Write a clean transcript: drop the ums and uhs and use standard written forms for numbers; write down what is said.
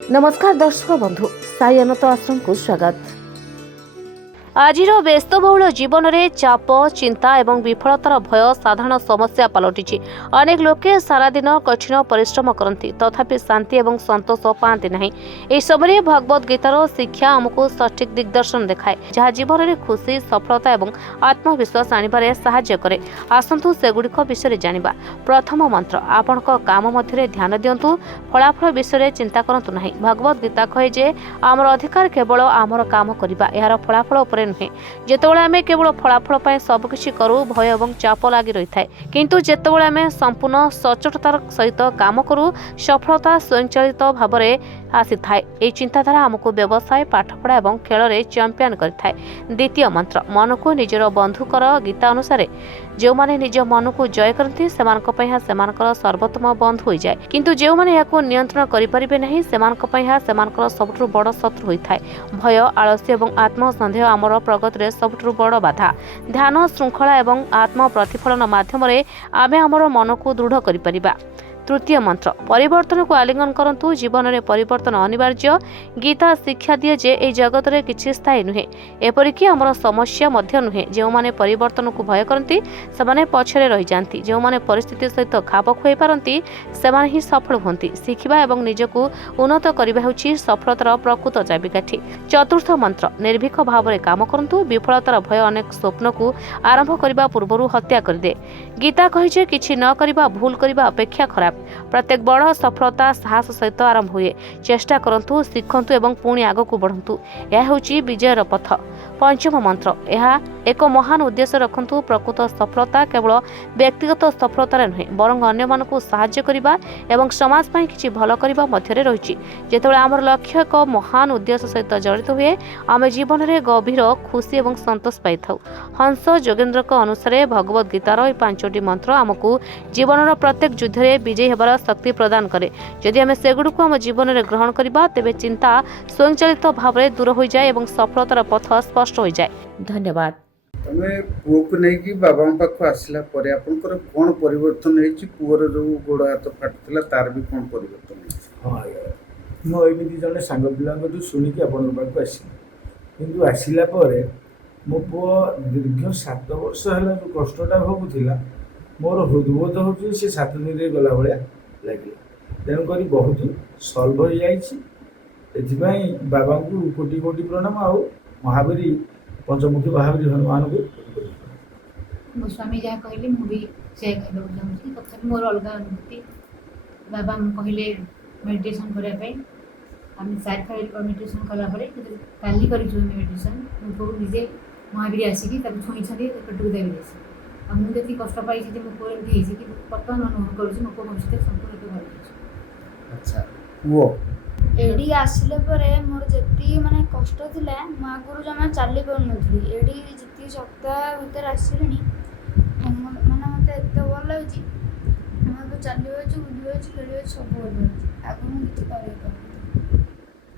नमस्कार दर्शक बंधु साई अनंत आश्रम को स्वागत। आजिर व्यस्तबहुल जीवन में चाप चिंता एवं विफलतार भय साधारण समस्या पलटि। अनेक लोके सारा दिन कठिन परिश्रम करती तथापि शांति एवं संतोष पाते नहीं। एही समय भगवत गीतार शिक्षा आमको सठिक दिग्दर्शन देखाए जहाँ जीवन में खुशी सफलता एवं आत्मविश्वास आनिबारे सहाय्य करे। आसंतु सेगुड़िक विषय जानिबा। प्रथम मंत्र आपण काम मध्य ध्यान दिंतु फलाफल विषय चिंता करतु नहीं। भगवत गीता कहे जे आमर अधिकार केवल आमर काम करिबा यार फलाफल उपरे नुहे। जेतेबेले आमे केवल फलाफल पाए सबकिछि करू भय एवं चाप लागि रही थाए किंतु जेतेबेले आमे संपूर्ण सचोटतार सहित काम करू सफलता स्वयंचालित भाव में आसी थाए। एही चिंताधारा आमको व्यवसाय पाठपढ़ा एवं खेल में चैंपियन करिथाए। द्वितीय मंत्र मन को निजर बंधुकर गीता अनुसार जो माने निज मन को जय करती सेमानकर सर्वोत्तम बंधु हो जाए किंतु जो माने याको नियंत्रण करि परिबे नहीं सेमानकर सबठु बड़ शत्रु होइथाए। भय आलस्य एवं आत्मसंदेह आमर प्रगति में सबठु बड़ बाधा। ध्यान श्रृंखला एवं आत्म प्रतिफलन माध्यम आमे आमर मन को दृढ़ करि परिबा। तृतीय मंत्र परिवर्तन को आलिंगन करंतु जीवन में परिवर्तन अनिवार्य। गीता शिक्षा दिए जे ए जगत में किछि स्थायी नुहे एपरिक आमर समस्या मध्य नुहे। जो माने परिवर्तन को भय करती से पछरे रही जाती। जो माने परिस्थिति सहित खाप खुआई पारती से ही सफल होती। शिखिबा एवं निजको उन्नत करबा हेउछि सफलतार प्रकृत चाबिकाठी। चतुर्थ मंत्र निर्भीक भाव में काम करंतु विफलतार भय अनेक स्वप्न को आरंभ करबा पूर्व हत्या करदे। गीता कहि किछि न करबा भूल करबा अपेक्षा खराब। प्रत्येक बड़ सफलता साहस सहित आरंभ हुए। चेष्टा करंतु शिखंतु एवं पुणी आगक बढ़ंतु यह होची विजयर पथ। पंचम मंत्र यह एक महान उद्देश्य रखंतु प्रकृत सफलता केवल व्यक्तिगत सफलता नुहे बरं अन्य मानकु सहाय्य करिबा एवं समाज पई किछि भलो करिबा मध्यरे रहिछि। जेतेबेले आमर लक्ष्य एक महान उद्देश्य सहित जड़ित हुए आमे जीवन में गभीर खुशी एवं संतोष पाइथाउ। हंस जोगेन्द्रक अनुसार भगवत गीतार ए पांचटी मंत्र आमको जीवन प्रत्येक युद्ध में विजयी हेबार शक्ति प्रदान करे। यदि आमे सेगुडको आम जीवन में ग्रहण करिबा तेबे चिंता स्वयंचालित भाव में दूर हो जाए एवं सफलतार पथ स्पष्ट हो जाए। धन्यवाद। तमे पुओ को नहीं कि बाबा पाख आसला परे आपनकर कोन परिवर्तन हेछि पुओर जो गोड़ हाथ फाटुतला तार भी कोन परिवर्तन हेछि? हाँ मो एमती जड़े सांग पिला शुणी आपण पाक आस किंतु आसला मो पुओ दीर्घ 7 वर्ष है जो कष्टा भोगुला मोर हृदबोध हो 7 दिन गला भाया लगे तेणुक बहुत सल्व हो जाए। बाबा को कोटि कोटि प्रणाम आउ महावीरी पंचमुखी महावीरी हनुमान को मो स्वामी जहाँ कहले मुझे से कहूँ चाहूँगी तथा मोर अलग अनुभूति। बाबा कहले मेडिटेशन करने आम 4 खाली मेडिटेशन कलापर काली कर मेडिटेशन मुझे निजे महावीर आसिक छुई पेटू देवी मुझे कष्ट पाई मो पुओ एमती कि बर्तमान अनुभव करुँच मो पुओ भविष्य संपूर्ण भल। अच्छा पुओ एडी आसिले परे मोर जति माने कष्ट थिला म आगुरु जमा चाली पाउ नथली एडी जति सप्ताह भीतर आसिलेनी माने मते एते भल लागछि म चालियो छु बुलियो छु खेलियो सब भल लागछि आगु मु किछि करै